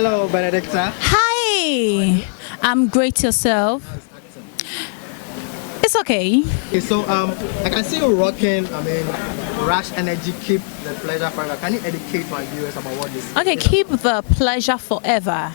Hello, Benedicta. Hi, I'm great yourself. It's okay. Okay, so I can see you rocking. Rush Energy, keep the pleasure forever. Can you educate my viewers about what this is? Okay, keep the pleasure forever.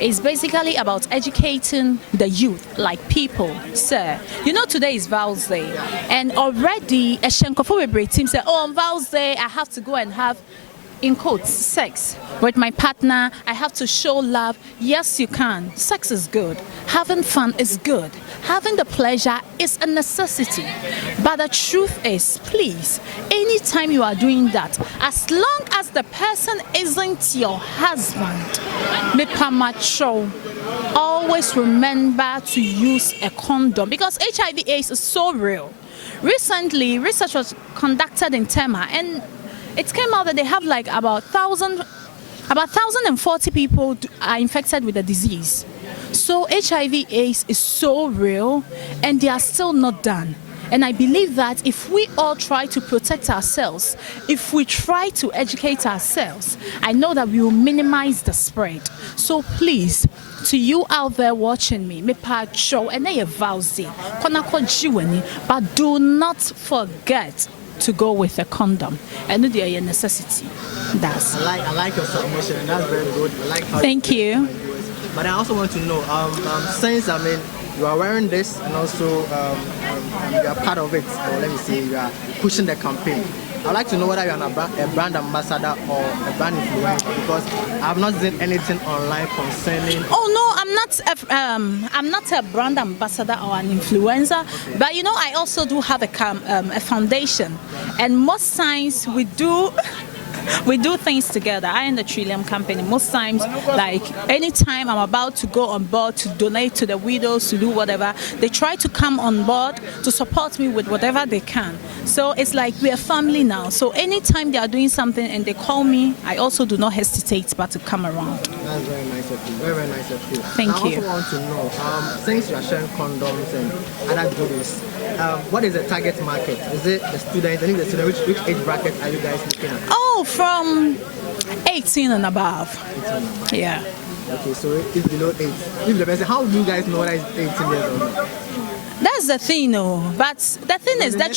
It's basically about educating the youth, like people, sir. You know, today is Val's Day, and already a Shenkofo team said, "Oh, on Val's Day, I have to go and have." In quotes, sex with my partner. I have to show love. Yes, you can. Sex is good. Having fun is good. Having the pleasure is a necessity. But the truth is, please, anytime you are doing that, as long as the person isn't your husband, always remember to use a condom, because HIV/AIDS is so real. Recently, research was conducted in Tema, and it came out that they have like about 1,040 people are infected with the disease. So HIV/AIDS is so real, and they are still not done. And I believe that if we all try to protect ourselves, if we try to educate ourselves, I know that we will minimize the spread. So please, to you out there watching me, but do not forget to go with a condom, and they are a necessity. That's. I like your submission. That's very good. I like how. Thank you. But I also want to know, since you are wearing this, and also you are part of it, or let me say you are pushing the campaign. I'd like to know whether you're a brand ambassador or a brand influencer, because I've not seen anything online concerning. Oh no, I'm not a brand ambassador or an influencer, okay. But you know, I also do have a foundation, and most times we do things together. I and the Trillium Company, most times, like anytime I'm about to go on board to donate to the widows, to do whatever, they try to come on board to support me with whatever they can. So it's like we're family now. So anytime they are doing something and they call me, I also do not hesitate but to come around. That's very nice of you. Very, very nice of you. Thank you. I also want to know, since you are sharing condoms and other goodies, what is the target market? Is it the students? And if the students, which age bracket are you guys looking at? Oh, from 18 and above. 18 and above. Yeah. Okay, so it's below 8. If the person, how do you guys know that it's 18 years old? That's the thing, no. But the thing is, the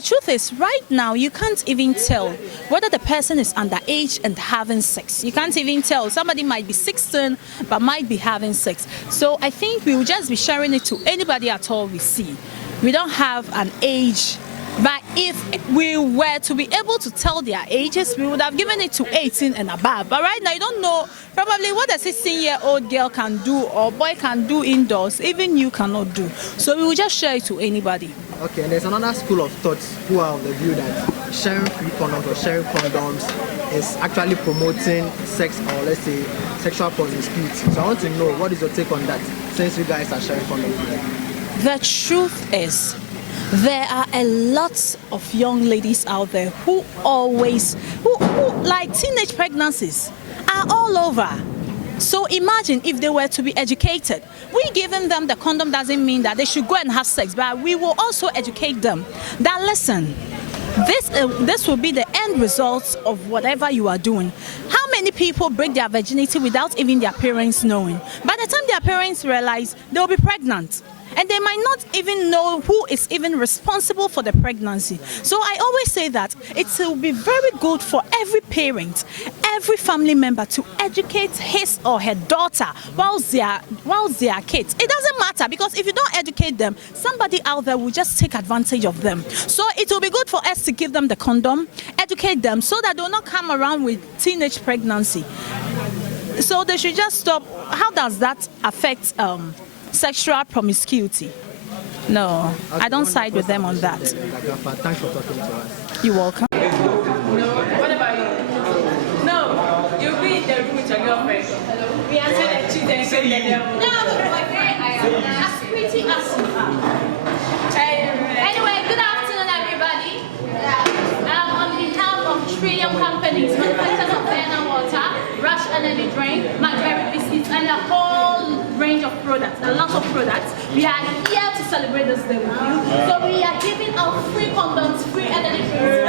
truth is, right now you can't even tell whether the person is underage and having sex. You can't even tell. Somebody might be 16 but might be having sex. So I think we will just be sharing it to anybody at all we see. We don't have an age. But if we were to be able to tell their ages, we would have given it to 18 and above. But right now, you don't know probably what a 16-year-old girl can do or boy can do indoors, even you cannot do. So we will just share it to anybody. Okay, and there's another school of thought who are of the view that sharing free condoms or sharing condoms is actually promoting sex, or let's say sexual promiscuity. So I want to know, what is your take on that, since you guys are sharing condoms? The truth is, there are a lot of young ladies out there who like teenage pregnancies are all over. So imagine if they were to be educated. We giving them the condom doesn't mean that they should go and have sex, but we will also educate them that, listen, this will be the end result of whatever you are doing. How many people break their virginity without even their parents knowing? By the time their parents realize, they'll be pregnant. And they might not even know who is even responsible for the pregnancy. So I always say that it will be very good for every parent, every family member to educate his or her daughter whilst they are kids. It doesn't matter, because if you don't educate them, somebody out there will just take advantage of them. So it will be good for us to give them the condom, educate them so that they will not come around with teenage pregnancy. So they should just stop. How does that affect sexual promiscuity? No, I don't side with them on that. Thanks for talking to us. You're welcome. No, what about you? No, you'll be in the room with your girlfriend. Hello. We answer the children. Say you. No, I am as pretty as you are. Anyway, good afternoon, everybody. On behalf of Trillium Companies, manufacturers of Diana Water, Rush Energy Drink, McBerry Biscuits, and a whole range of products, a lot of products. We are here to celebrate this day with you. So we are giving out free condoms, free energy drinks.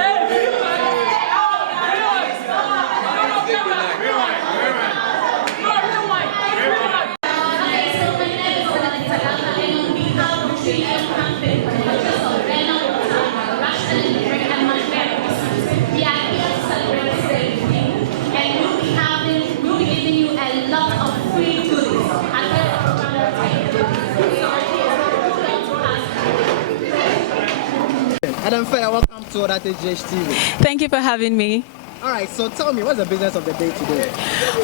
Madam Fair, welcome to That TV. Thank you for having me. All right, so tell me, what's the business of the day today?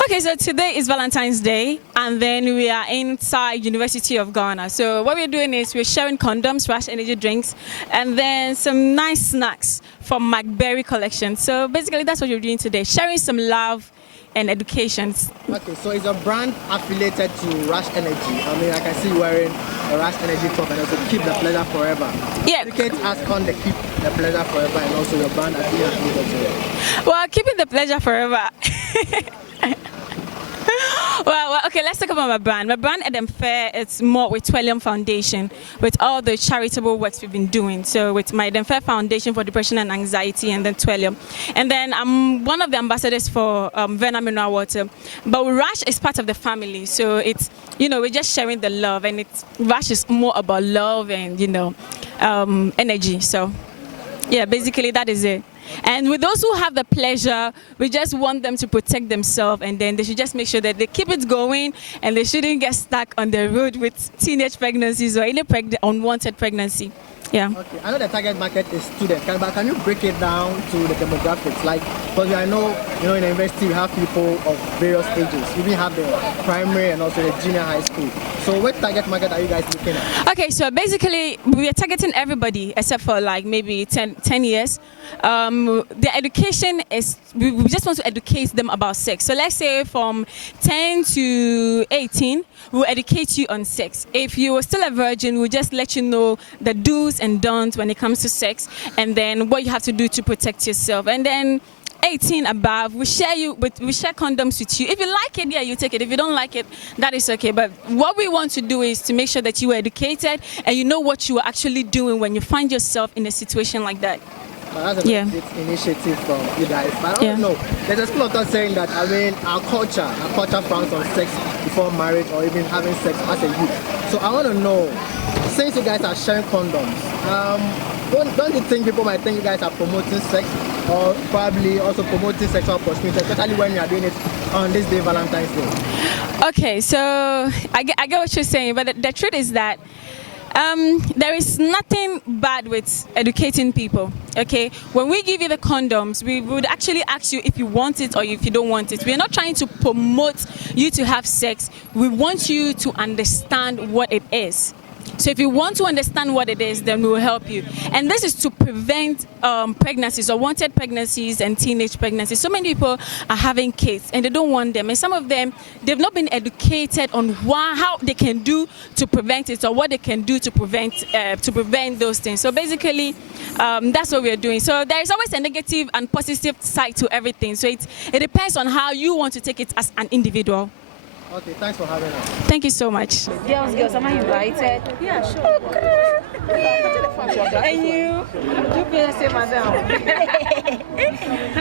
Okay, so today is Valentine's Day, and then we are inside University of Ghana. So what we're doing is we're sharing condoms, Rush energy drinks, and then some nice snacks from McBerry collection. So basically, that's what we're doing today, sharing some love and education. Okay, so it's a brand affiliated to Rush Energy. I mean, I can see you wearing a Rush Energy top and also Keep the Pleasure Forever. Yeah. Educate us on the Keep the Pleasure Forever and also your brand affiliated to it. Well, keeping the pleasure forever. Well, okay, let's talk about my brand. My brand at Fair, it's more with Twellium Foundation, with all the charitable works we've been doing. So with my Fair Foundation for Depression and Anxiety, and then Twellium. And then I'm one of the ambassadors for Vena Mineral Water. But Rush is part of the family, so it's, we're just sharing the love, and Rush is more about love and, energy. So, yeah, basically that is it. And with those who have the pleasure, we just want them to protect themselves, and then they should just make sure that they keep it going, and they shouldn't get stuck on the road with teenage pregnancies or any unwanted pregnancy. Yeah. Okay, I know the target market is students, but can you break it down to the demographics? Like, because I know, in the university we have people of various ages. We even have the primary and also the junior high school. So what target market are you guys looking at? Okay, so basically we are targeting everybody except for like maybe 10 years. The education is, we just want to educate them about sex. So let's say from 10 to 18, we'll educate you on sex. If you are still a virgin, we'll just let you know the do's and don'ts when it comes to sex, and then what you have to do to protect yourself. And then 18 above, we share condoms with you. If you like it, yeah, you take it. If you don't like it, that is okay. But what we want to do is to make sure that you are educated and you know what you are actually doing when you find yourself in a situation like that. That's a great initiative from you guys. But I don't know. There's a school of thought saying that, our culture frowns on sex before marriage or even having sex as a youth. So I want to know, since you guys are sharing condoms, don't you think people might think you guys are promoting sex or probably also promoting sexual opportunity, especially when you are doing it on this day, Valentine's Day? Okay, so I get what you're saying, but the truth is that there is nothing bad with educating people, okay? When we give you the condoms, we would actually ask you if you want it or if you don't want it. We're not trying to promote you to have sex. We want you to understand what it is. So if you want to understand what it is, then we will help you. And this is to prevent pregnancies, unwanted pregnancies and teenage pregnancies. So many people are having kids and they don't want them. And some of them, they've not been educated on how they can do to prevent it or what they can do to prevent those things. So basically, that's what we're doing. So there is always a negative and positive side to everything. So it depends on how you want to take it as an individual. Okay, thanks for having us. Thank you so much. Girls, am I invited? Yeah, sure. And you?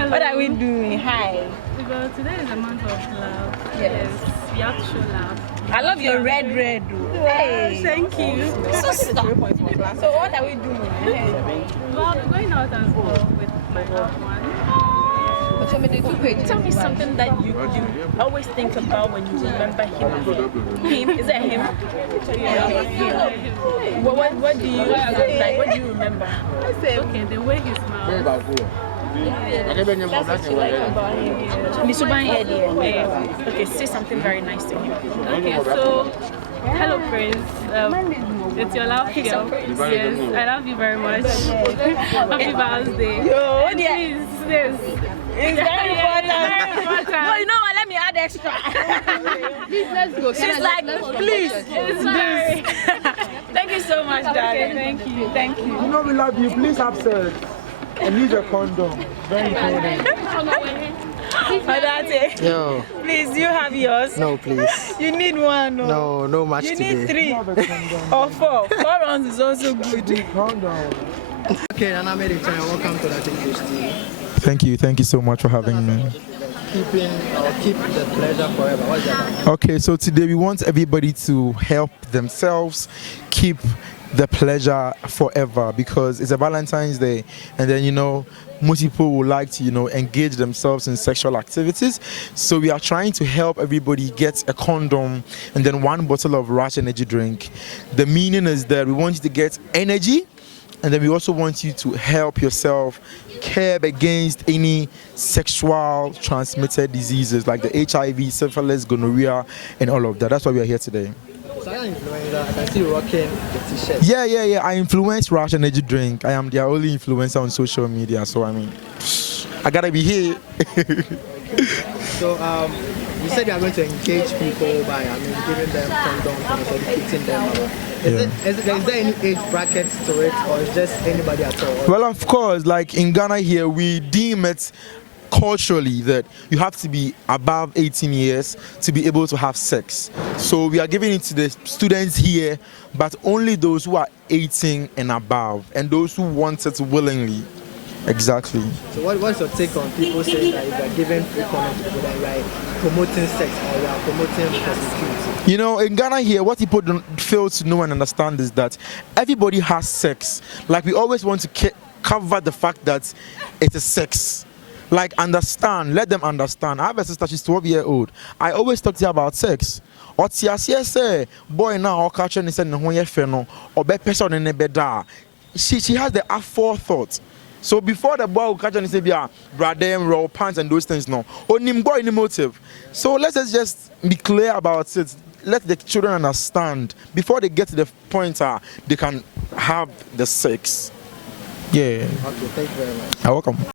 What are we doing? Hi. Well, today is a month of love. Yes. We have to show love. I love your red. Hey. Thank you. So what are we doing? Well, I'm going out as well with my loved one. Tell me something that you always think about when you remember him. Him? Is that him? Yeah. What do you like? What do you remember? Okay, the way he smiles. That's what you like about him. Okay, say something very nice to him. Okay, so hello, Prince. It's your love girl. Yes, I love you very much. Happy Valentine's Day. Please, yes. It's very important. Very important. No, you know what? Let me add extra. Please, let's go. She's like, please. It's fine. Thank you so much, darling. Thank you. Thank you. You know we love you. Please have sex. And use a condom. Very important. Madate. Yo. Please, you have yours. No, please. You need one. No much You today. need 3 or 4. 4 rounds is also good. Condom. Okay, Nana American, welcome to That TV. Thank you so much for having me. Keep the pleasure forever. What's that? Okay, so today we want everybody to help themselves keep the pleasure forever, because it's a Valentine's Day, and then most people would like to engage themselves in sexual activities. So we are trying to help everybody get a condom and then 1 bottle of Rush energy drink. The meaning is that we want you to get energy And then we also want you to help yourself curb against any sexual transmitted diseases like the HIV, syphilis, gonorrhea, and all of that. That's why we are here today. So I can see you rocking the t-shirt. Yeah. I influence Rush Energy Drink. I am their only influencer on social media. So, I mean, I gotta be here. So, you said you are going to engage people by, giving them condoms and educating them. Is there any age bracket to it, or is just anybody at all? Well, of course, like in Ghana here, we deem it culturally that you have to be above 18 years to be able to have sex. So we are giving it to the students here, but only those who are 18 and above, and those who want it willingly. Exactly. So what's your take on people saying that if you're giving free condoms to people, then you are promoting sex or you are promoting prostitution? You know, in Ghana here, what people don't fail to know and understand is that everybody has sex. Like, we always want to cover the fact that it is sex. Like, understand, let them understand. I have a sister, she's 12-year-old. I always talk to her about sex. Or say, boy now, or culture and say no or be person in bed. She has the aforethought. So before the boy will catch and say, yeah, brother, raw pants and those things, no. Only boy any motive. So let's just be clear about it. Let the children understand before they get to the point they can have the sex. Yeah. Okay, thank you very much. You're welcome.